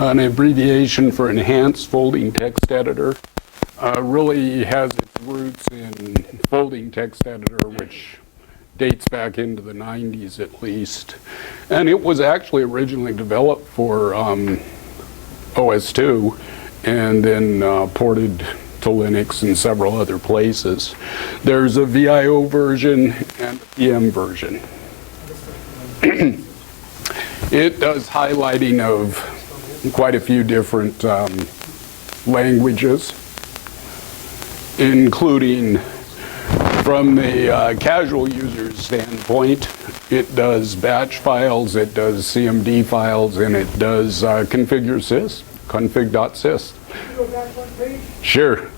an abbreviation for Enhanced Folding Text Editor. Really has its roots in folding text editor, which dates back into the 90s at least. And it was actually originally developed for OS2 and then ported to Linux and several other places. There's a VIO version and a PM version. It does highlighting of quite a few different languages, including from the casual user's standpoint. It does batch files, it does CMD files, and it does config.sys, config.sys. Can you go back one page? Sure.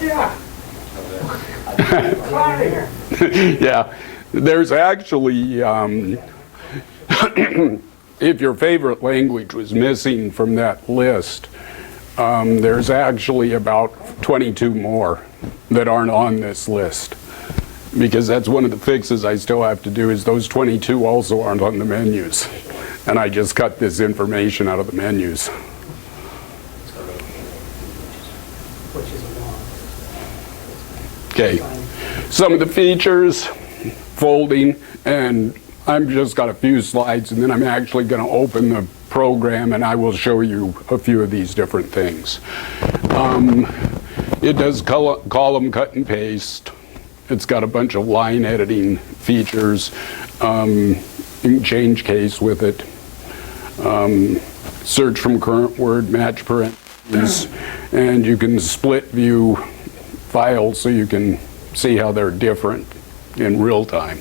Yeah. Yeah, there's actually, if your favorite language was missing from that list, there's actually about 22 more that aren't on this list. Because that's one of the fixes I still have to do, is those 22 also aren't on the menus. And I just cut this information out of the menus. Okay, some of the features, folding, and I've just got a few slides, and then I'm actually going to open the program and I will show you a few of these different things. It does column cut and paste. It's got a bunch of line editing features. You can change case with it. Search from current word, match parentheses, and you can split view files so you can see how they're different in real time.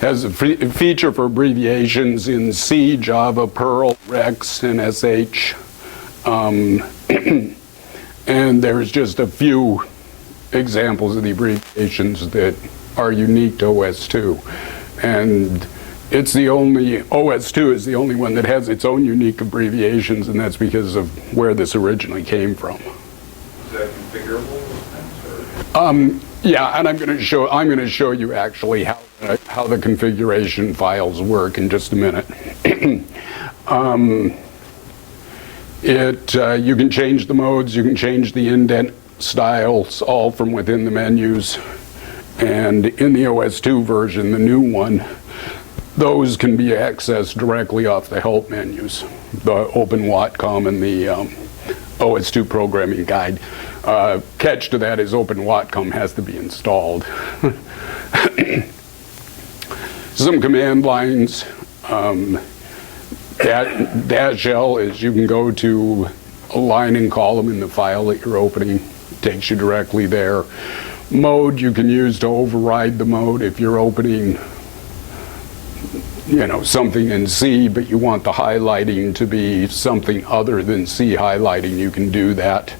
Has a feature for abbreviations in C, Java, Perl, Rex, and SH. And there's just a few examples of the abbreviations that are unique to OS2. And it's the only, OS2 is the only one that has its own unique abbreviations, and that's because of where this originally came from. Is that configurable? Yeah, and I'm going to show you actually how the configuration files work in just a minute. You can change the modes, you can change the indent styles, all from within the menus. And in the OS2 version, the new one, those can be accessed directly off the help menus, the Open Watcom and the OS2 programming guide. Catch to that is Open Watcom has to be installed. Some command lines. Dash L is you can go to a line and column in the file that you're opening. It takes you directly there. Mode you can use to override the mode if you're opening, you know, something in C, but you want the highlighting to be something other than C highlighting, you can do that.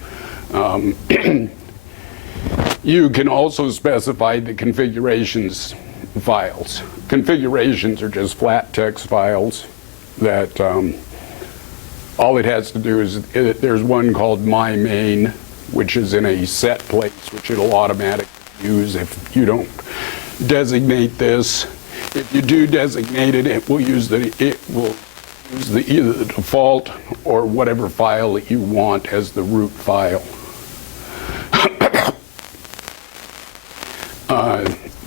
You can also specify the configurations files. Configurations are just flat text files that all it has to do is, there's one called my main, which is in a set place, which it'll automatically use if you don't designate this. If you do designate it, it will use either the default or whatever file that you want as the root file.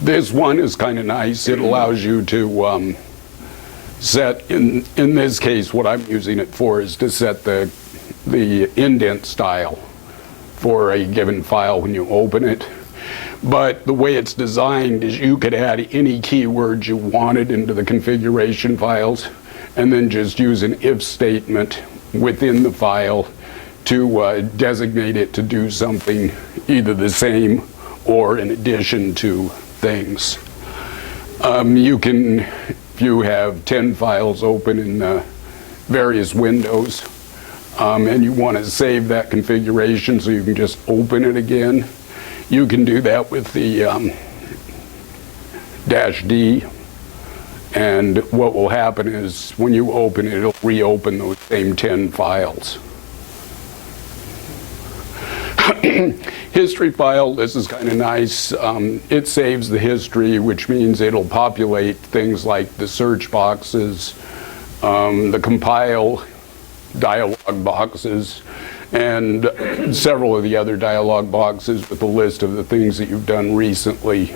This one is kind of nice. It allows you to set, in this case, what I'm using it for is to set the indent style for a given file when you open it. But the way it's designed is you could add any keywords you wanted into the configuration files and then just use an if statement within the file to designate it to do something either the same or in addition to things. You can, if you have 10 files open in various windows and you want to save that configuration so you can just open it again, you can do that with the -D, and what will happen is when you open it, it'll reopen those same 10 files. History file, this is kind of nice. It saves the history, which means it'll populate things like the search boxes, the compile dialog boxes, and several of the other dialog boxes with a list of the things that you've done recently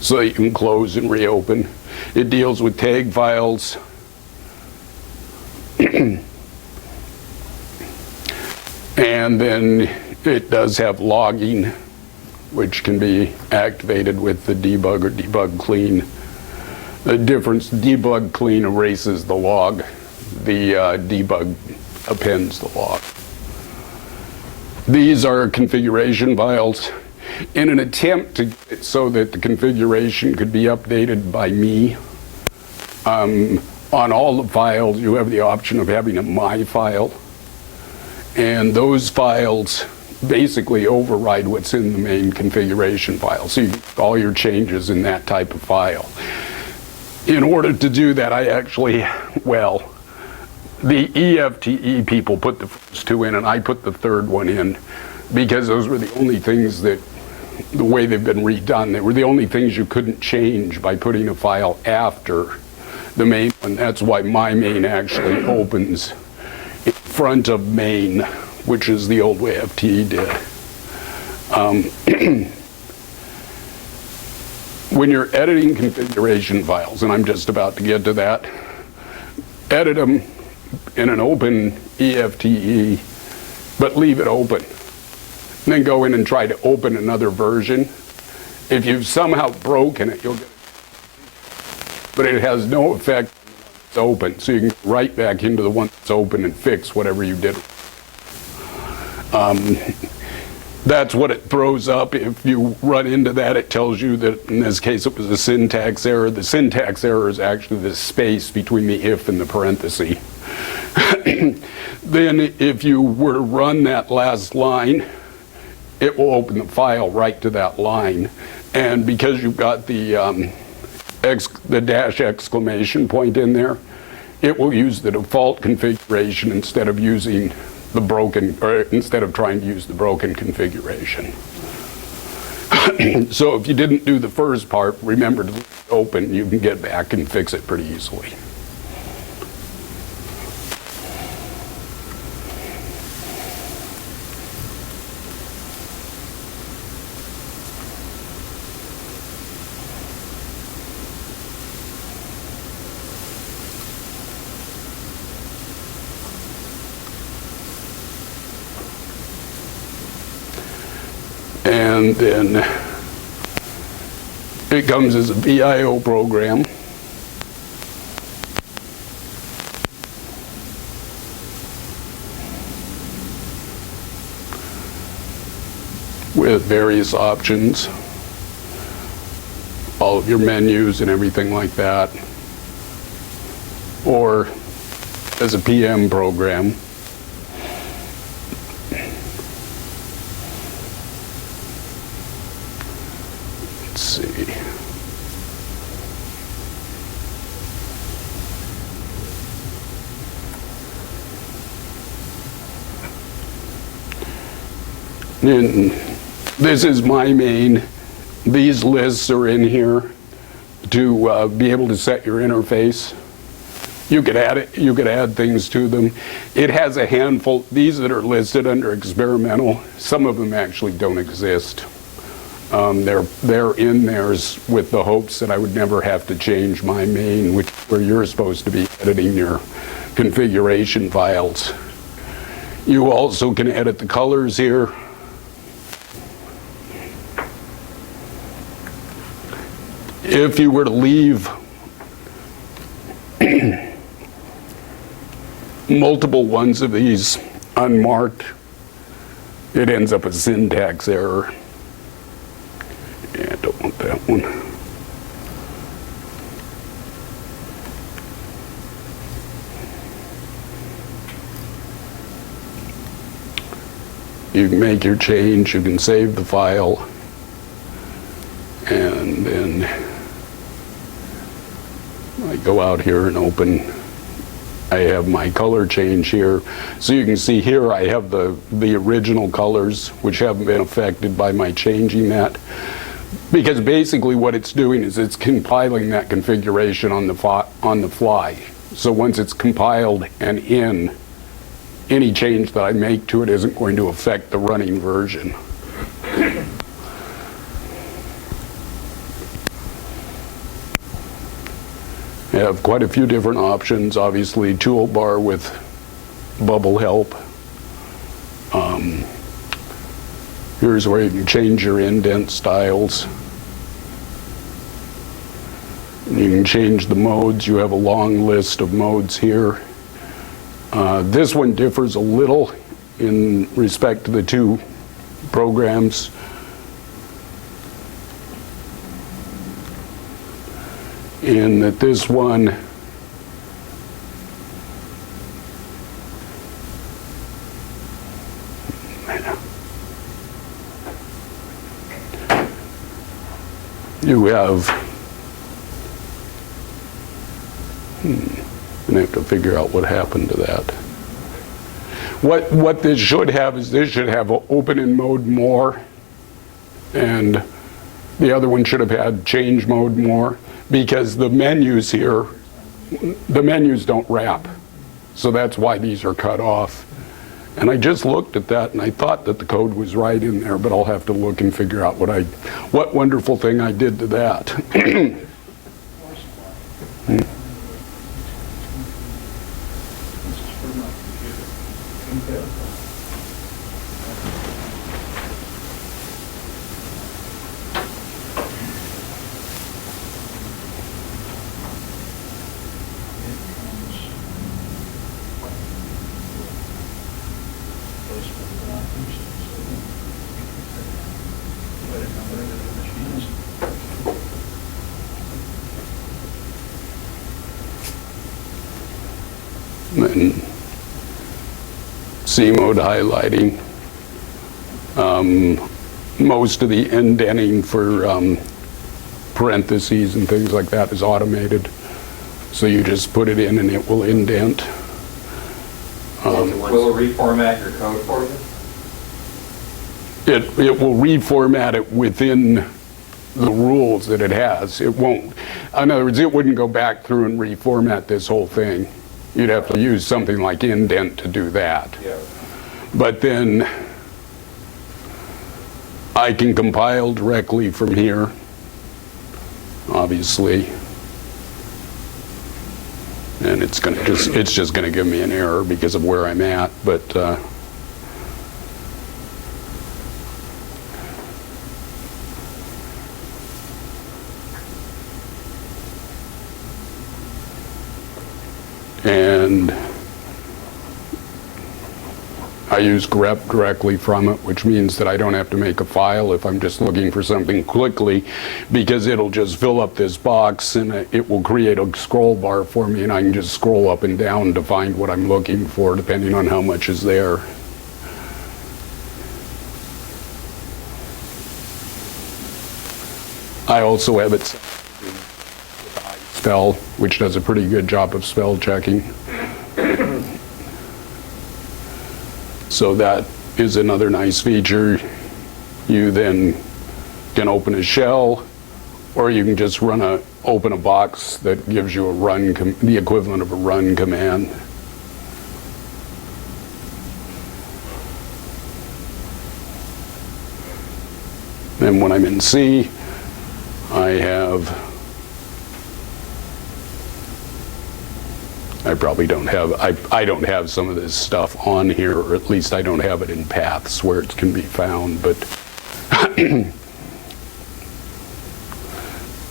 so that you can close and reopen. It deals with tag files. And then it does have logging, which can be activated with the debug or debug clean. The difference, debug clean erases the log. The debug appends the log. These are configuration files. In an attempt to get it so that the configuration could be updated by me, on all the files you have the option of having a my file. And those files basically override what's in the main configuration file. So you get all your changes in that type of file. In order to do that, I actually, well, the eFTE people put the first two in and I put the third one in because those were the only things that, the way they've been redone, they were the only things you couldn't change by putting a file after the main one. That's why my main actually opens in front of main, which is the old way eFTE did. When you're editing configuration files, and I'm just about to get to that, edit them in an open eFTE, but leave it open. And then go in and try to open another version. If you've somehow broken it, you'll get it. But it has no effect on the one that's open, so you can go right back into the one that's open and fix whatever you did. That's what it throws up. If you run into that, it tells you that in this case it was a syntax error. The syntax error is actually the space between the if and the parenthesis. Then if you were to run that last line, it will open the file right to that line. And because you've got the dash exclamation point in there, it will use the default configuration instead of using the broken, or instead of trying to use the broken configuration. So if you didn't do the first part, remember to leave it open. You can get back and fix it pretty easily. And then it comes as a VIO program. With various options, all of your menus and everything like that, or as a PM program. Let's see. And this is my main. These lists are in here to be able to set your interface. You could add it. You could add things to them. It has a handful. These that are listed under experimental, some of them actually don't exist. They're in theirs with the hopes that I would never have to change my main, which where you're supposed to be editing your configuration files. You also can edit the colors here. If you were to leave multiple ones of these unmarked, it ends up a syntax error. Yeah, I don't want that one. You can make your change, you can save the file, and then I go out here and open I have my color change here. So you can see here I have the original colors, which haven't been affected by my changing that. Because basically what it's doing is it's compiling that configuration on the fly. So once it's compiled and in, any change that I make to it isn't going to affect the running version. I have quite a few different options. Obviously, toolbar with bubble help. Here's where you can change your indent styles. You can change the modes. You have a long list of modes here. This one differs a little in respect to the two programs. In that this one you have I have to figure out what happened to that. What this should have is this should have open in mode more, and the other one should have had change mode more, because the menus here, the menus don't wrap. So that's why these are cut off. And I just looked at that and I thought that the code was right in there, but I'll have to look and figure out what wonderful thing I did to that. And C mode highlighting. Most of the indenting for parentheses and things like that is automated. So you just put it in and it will indent. Will it reformat your code for you? It will reformat it within the rules that it has. It won't. In other words, it wouldn't go back through and reformat this whole thing. You'd have to use something like indent to do that. Yeah. But then I can compile directly from here, obviously. And it's just gonna give me an error because of where I'm at, but and I use grep directly from it, which means that I don't have to make a file if I'm just looking for something quickly, because it'll just fill up this box and it will create a scroll bar for me, and I can just scroll up and down to find what I'm looking for depending on how much is there. I also have it set with spell, which does a pretty good job of spell checking. So that is another nice feature. You then can open a shell, or you can just open a box that gives you a run, the equivalent of a run command. Then when I'm in C, I probably don't have, I don't have some of this stuff on here, or at least I don't have it in paths where it can be found, but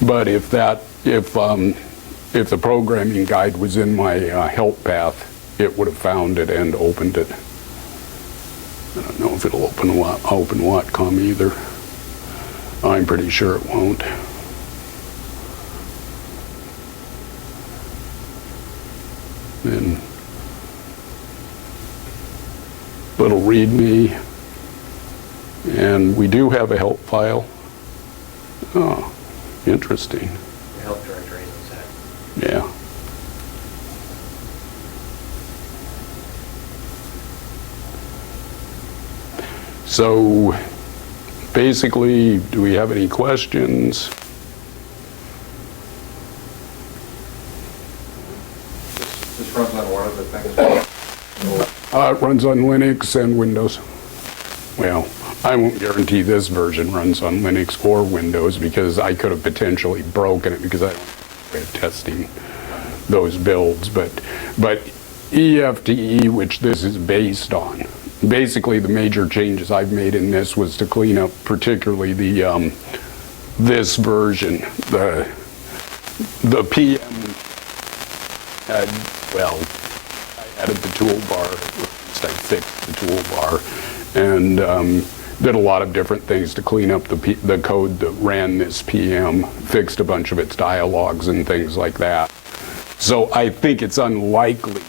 but if the programming guide was in my help path, it would have found it and opened it. I don't know if it'll open Watcom either. I'm pretty sure it won't. Then little README, and we do have a help file. Oh, interesting. The help directory is set. Yeah. So basically, do we have any questions? This runs on one of the things. It runs on Linux and Windows. Well, I won't guarantee this version runs on Linux or Windows because I could have potentially broken it because I don't have a way of testing those builds. But eFTE, which this is based on, basically the major changes I've made in this was to clean up particularly the this version. The PM had, well, I added the toolbar, or at least I fixed the toolbar, and did a lot of different things to clean up the code that ran this PM, fixed a bunch of its dialogues and things like that. So I think it's unlikely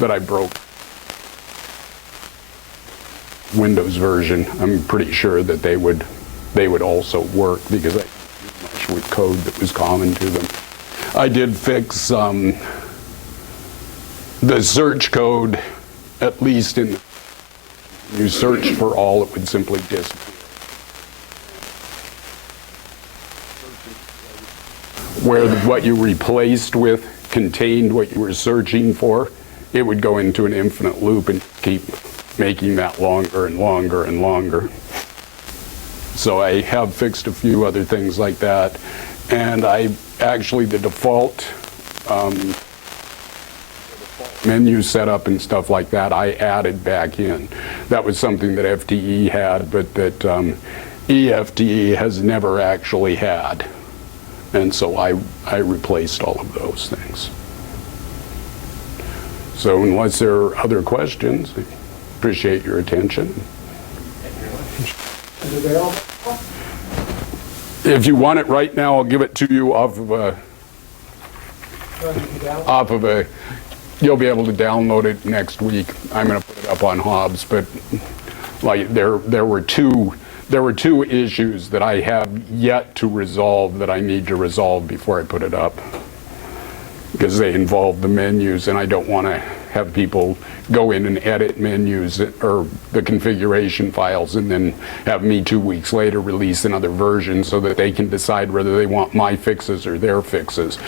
that I broke Windows version. I'm pretty sure that they would also work because I didn't do much with code that was common to them. I did fix the search code, at least in the, you search for all, it would simply disappear. Where what you replaced with contained what you were searching for, it would go into an infinite loop and keep making that longer and longer and longer. So I have fixed a few other things like that. And I actually, the default menu setup and stuff like that, I added back in. That was something that FTE had, but that eFTE has never actually had. And so I replaced all of those things. So unless there are other questions, I appreciate your attention. Is it available? If you want it right now, I'll give it to you off of a, you'll be able to download it next week. I'm going to put it up on Hobbs, but like there were two issues that I have yet to resolve that I need to resolve before I put it up, because they involve the menus, and I don't want to have people go in and edit menus or the configuration files and then have me 2 weeks later release another version so that they can decide whether they want my fixes or their fixes.